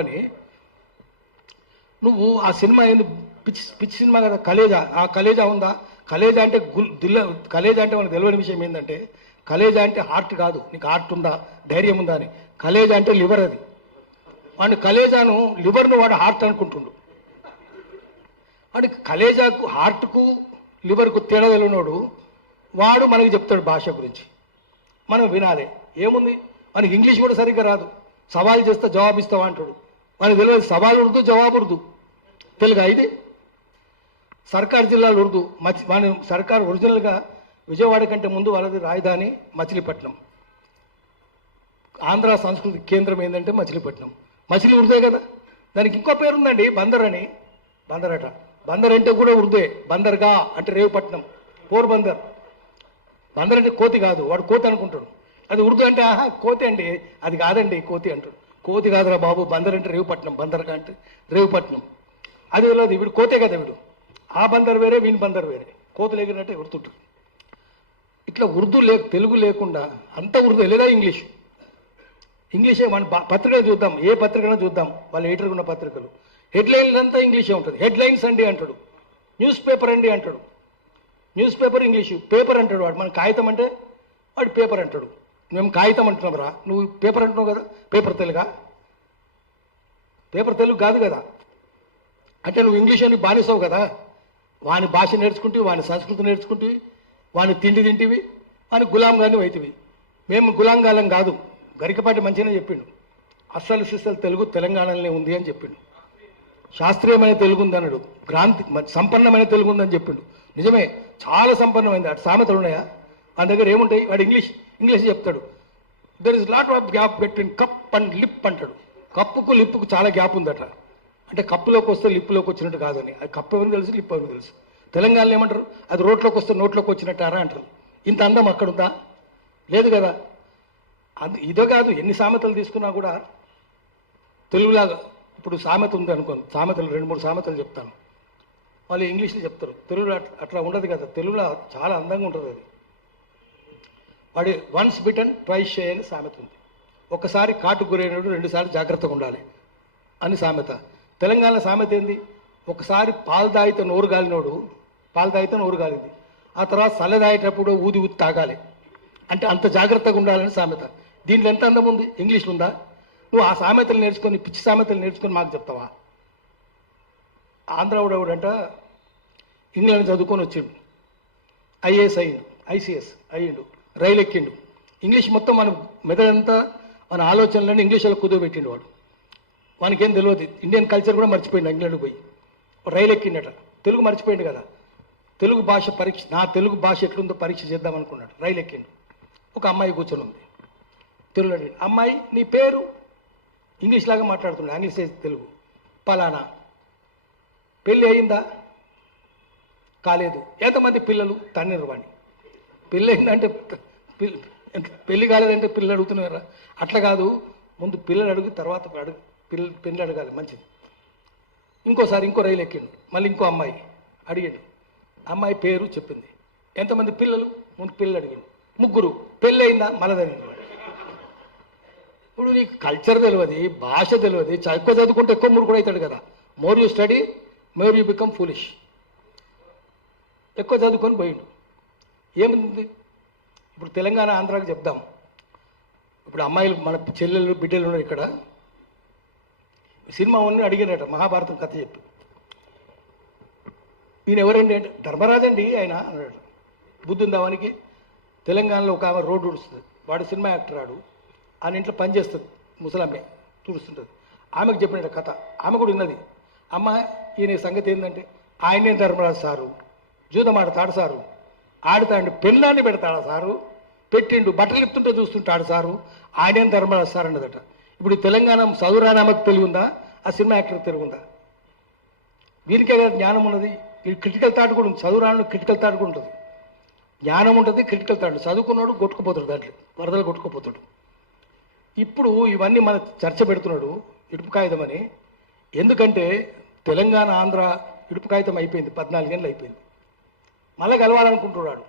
అని నువ్వు ఆ సినిమా ఏంది పిచ్చి పిచ్చి సినిమా కదా కలేజా. ఆ కలేజా ఉందా? కలేజా అంటే కలేజా అంటే మనకు తెలియని విషయం ఏంటంటే కలేజా అంటే హార్ట్ కాదు. నీకు హార్ట్ ఉందా, ధైర్యం ఉందా అని. కలేజా అంటే లివర్. అది వాడిని కలేజాను లివర్ను వాడు హార్ట్ అనుకుంటుండు. వాడికి కలేజాకు హార్ట్కు లివర్కు తేడా తెలియనోడు వాడు మనకి చెప్తాడు భాష గురించి. మనం వినాలి. ఏముంది, మనకి ఇంగ్లీష్ కూడా సరిగ్గా రాదు. సవాల్ చేస్తే జవాబు ఇస్తావా అంటాడు. మనకు తెలియదు సవాల్ ఉర్దు, జవాబు ఉర్దు. తెలుగా ఇది? సర్కార్ జిల్లాలు ఉర్దు. మన సర్కార్ ఒరిజినల్గా విజయవాడ కంటే ముందు వాళ్ళది రాజధాని మచిలీపట్నం. ఆంధ్ర సంస్కృతి కేంద్రం ఏంటంటే మచిలీపట్నం. మచిలీ ఉర్దే కదా. దానికి ఇంకో పేరు ఉందండి, బందర్ అని. బందర్ అట. బందర్ అంటే కూడా ఉర్దే. బందర్గా అంటే రేవుపట్నం, పోర్బందర్. బందర్ అంటే కోతి కాదు, వాడు కోతి అనుకుంటాడు. అది ఉర్దూ అంటే ఆహా కోతి అండి, అది కాదండి కోతి అంటాడు. కోతి కాదురా బాబు, బందర్ అంటే రేవుపట్నం, బందర్గా అంటే రేవుపట్నం. అది తెలియదు. వీడు కోతే కదా వీడు. ఆ బందర్ వేరే, వీని బందర్ వేరే. కోతులు ఎగిరినట్టే గుర్తుంటుంది. ఇట్లా ఉర్దూ తెలుగు లేకుండా అంత ఉర్దూ లేదా ఇంగ్లీష్. ఇంగ్లీషే. మన పత్రికలు చూద్దాం, ఏ పత్రికను చూద్దాం, వాళ్ళు ఎడిటర్గా ఉన్న పత్రికలు హెడ్లైన్స్ అంతా ఇంగ్లీషే ఉంటుంది. హెడ్లైన్స్ అండి అంటాడు, న్యూస్ పేపర్ అండి అంటాడు. న్యూస్ పేపర్ ఇంగ్లీషు, పేపర్ అంటాడు వాడు. మన కాగితం అంటే వాడు పేపర్ అంటాడు. మేము కాగితం అంటున్నాం రా, నువ్వు పేపర్ అంటున్నావు కదా. పేపర్ తెలుగా? పేపర్ తెలుగు కాదు కదా. అంటే నువ్వు ఇంగ్లీష్ అని బానిసావు కదా. వాని భాష నేర్చుకుంటే, వాని సంస్కృతి నేర్చుకుంటే, వాని తిండి తింటివి, వాని గులాంగాని అవుతుంది. మేము గులాంగాలం కాదు. గరికపాటి మంచిగానే చెప్పిండు. అస్సలు సిస్సలు తెలుగు తెలంగాణలోనే ఉంది అని చెప్పిండు. శాస్త్రీయమైన తెలుగు ఉంది అన్నాడు. సంపన్నమైన తెలుగు ఉందని చెప్పిండు. నిజమే, చాలా సంపన్నమైంది. అటు సామెతలు ఉన్నాయా? మన దగ్గర ఏముంటాయి? వాడు ఇంగ్లీష్ చెప్తాడు. There is lot of gap between cup and lip అంటాడు. కప్పుకు లిప్పుకు చాలా గ్యాప్ ఉందట. అంటే కప్పులోకి వస్తే లిప్పులోకి వచ్చినట్టు కాదని. అది కప్పు ఎవరిని తెలుసు, లిప్పు ఎవరిని తెలుసు. తెలంగాణలో ఏమంటారు? అది రోట్లోకి వస్తే నోట్లోకి వచ్చినట్టారా అంటారు. ఇంత అందం అక్కడ ఉందా? లేదు కదా. ఇదో కాదు, ఎన్ని సామెతలు తీసుకున్నా కూడా తెలుగులాగా. ఇప్పుడు సామెత ఉంది అనుకోండి, సామెతలు 2-3 సామెతలు చెప్తాను. వాళ్ళు ఇంగ్లీష్లో చెప్తారు. తెలుగులో అట్లా ఉండదు కదా. తెలుగులో చాలా అందంగా ఉంటుంది అది. వాడి వన్స్ బిటన్ ట్వైస్ షై అని సామెత ఉంది. ఒకసారి కాటు గురైనడు 2 సార్లు జాగ్రత్తగా ఉండాలి అని సామెత. తెలంగాణ సామెత ఏంది? ఒకసారి పాలు తాగితే నోరు గాలినోడు, పాలు తాగితే నోరు గాలింది, ఆ తర్వాత సల్ల తాగేటప్పుడు ఊది తాగాలి అంటే అంత జాగ్రత్తగా ఉండాలని సామెత. దీంట్లో ఎంత అందం ఉంది? ఇంగ్లీష్లో ఉందా? నువ్వు ఆ సామెతలు నేర్చుకొని, పిచ్చి సామెతలు నేర్చుకొని మాకు చెప్తావా? ఆంధ్రావుడవుడంట ఇంగ్లాండ్ చదువుకొని వచ్చిండు, ఐఏఎస్ అయ్యిండు, ఐసీఎస్ అయ్యిండు, రైలు ఎక్కిండు. ఇంగ్లీష్ మొత్తం మన మెదడంతా, మన ఆలోచనలన్నీ ఇంగ్లీష్లో కుదరబెట్టిండు వాడు. వానికి ఏం తెలియదు. ఇండియన్ కల్చర్ కూడా మర్చిపోయిండు. ఇంగ్లాండ్ పోయి రైలు ఎక్కిండట. తెలుగు మర్చిపోయిండు కదా. తెలుగు భాష పరీక్ష, నా తెలుగు భాష ఎట్లుందో పరీక్ష చేద్దాం అనుకున్నాడు. రైలు ఎక్కిండు. ఒక అమ్మాయి కూర్చొని ఉంది. తెలుగు అడిగింది. అమ్మాయి నీ పేరు? ఇంగ్లీష్ లాగా మాట్లాడుతున్నాడు, ఇంగ్లీష్ తెలుగు. పలానా. పెళ్ళి అయిందా? కాలేదు. ఎంతమంది పిల్లలు? తన్నీరు వాణి. పెళ్ళి అయిందంటే పెళ్ళి కాలేదంటే పిల్లలు అడుగుతున్నారా? అట్లా కాదు, ముందు పిల్లలు అడుగు, తర్వాత పెళ్ళి అడగాలి, మంచిది. ఇంకోసారి ఇంకో రైలు ఎక్కిండు. మళ్ళీ ఇంకో అమ్మాయి అడిగాడు. అమ్మాయి పేరు చెప్పింది. ఎంతమంది పిల్లలు? ముందు పిల్లలు అడిగాడు. 3. పెళ్ళి అయిందా? మళ్ళీ. ఇప్పుడు నీకు కల్చర్ తెలియదు, భాష తెలియదు. ఎక్కువ చదువుకుంటే ఎక్కువ మూడు కూడా అవుతాడు కదా. More you study more you become foolish. ఎక్కువ చదువుకొని పోయిండు. ఏముంది ఇప్పుడు తెలంగాణ ఆంధ్రాకి చెప్దాం. ఇప్పుడు అమ్మాయిలు, మన చెల్లెళ్ళు, బిడ్డలు ఉన్నారు ఇక్కడ. సినిమా ఉన్న అడిగారట మహాభారతం కథ చెప్పి. ఈయన ఎవరండి అంటే ధర్మరాజు అండి ఆయన అన్నాడు. బుద్ధి ఉందా వానికి? తెలంగాణలో ఒక ఆమె రోడ్డు ఉడుస్తుంది, వాడు సినిమా యాక్టర్, ఆడు ఆయన ఇంట్లో పనిచేస్తుంది, ముసలామె తుడుస్తుంటుంది. ఆమెకు చెప్పినట్టు కథ. ఆమె కూడా ఉన్నది. అమ్మ ఈయన సంగతి ఏంటంటే, ఆయనే ధర్మరాజు సారు, జూదం ఆడతాడు సారు, ఆడుతాడు, పెళ్ళాన్ని పెడతాడా సారు, పెట్టిండు, బట్టలు ఇప్పుతుంటే చూస్తుంటాడు సారు, ఆయనేం ధర్మరాజు సార్ అన్నదట. ఇప్పుడు తెలంగాణ చదువురానామకు తెలివి ఉందా? ఆ సినిమా యాక్టర్ తెలివి ఉందా? వీరికే కదా జ్ఞానం ఉన్నది. వీడి క్రిటికల్ థాట్ కూడా ఉంది. చదువురాను క్రిటికల్ థాట్ కూడా ఉంటుంది, జ్ఞానం ఉంటుంది, క్రిటికల్ థాట్. చదువుకున్నాడు కొట్టుకుపోతాడు, దాంట్లో వరదలు కొట్టుకుపోతాడు. ఇప్పుడు ఇవన్నీ మన చర్చ పెడుతున్నాడు ఇడుపు కాగితం అని. ఎందుకంటే తెలంగాణ ఆంధ్ర ఇడుపు కాగితం అయిపోయింది, 14 ఏళ్ళు అయిపోయింది. మళ్ళీ కలవాలనుకుంటున్నాడు.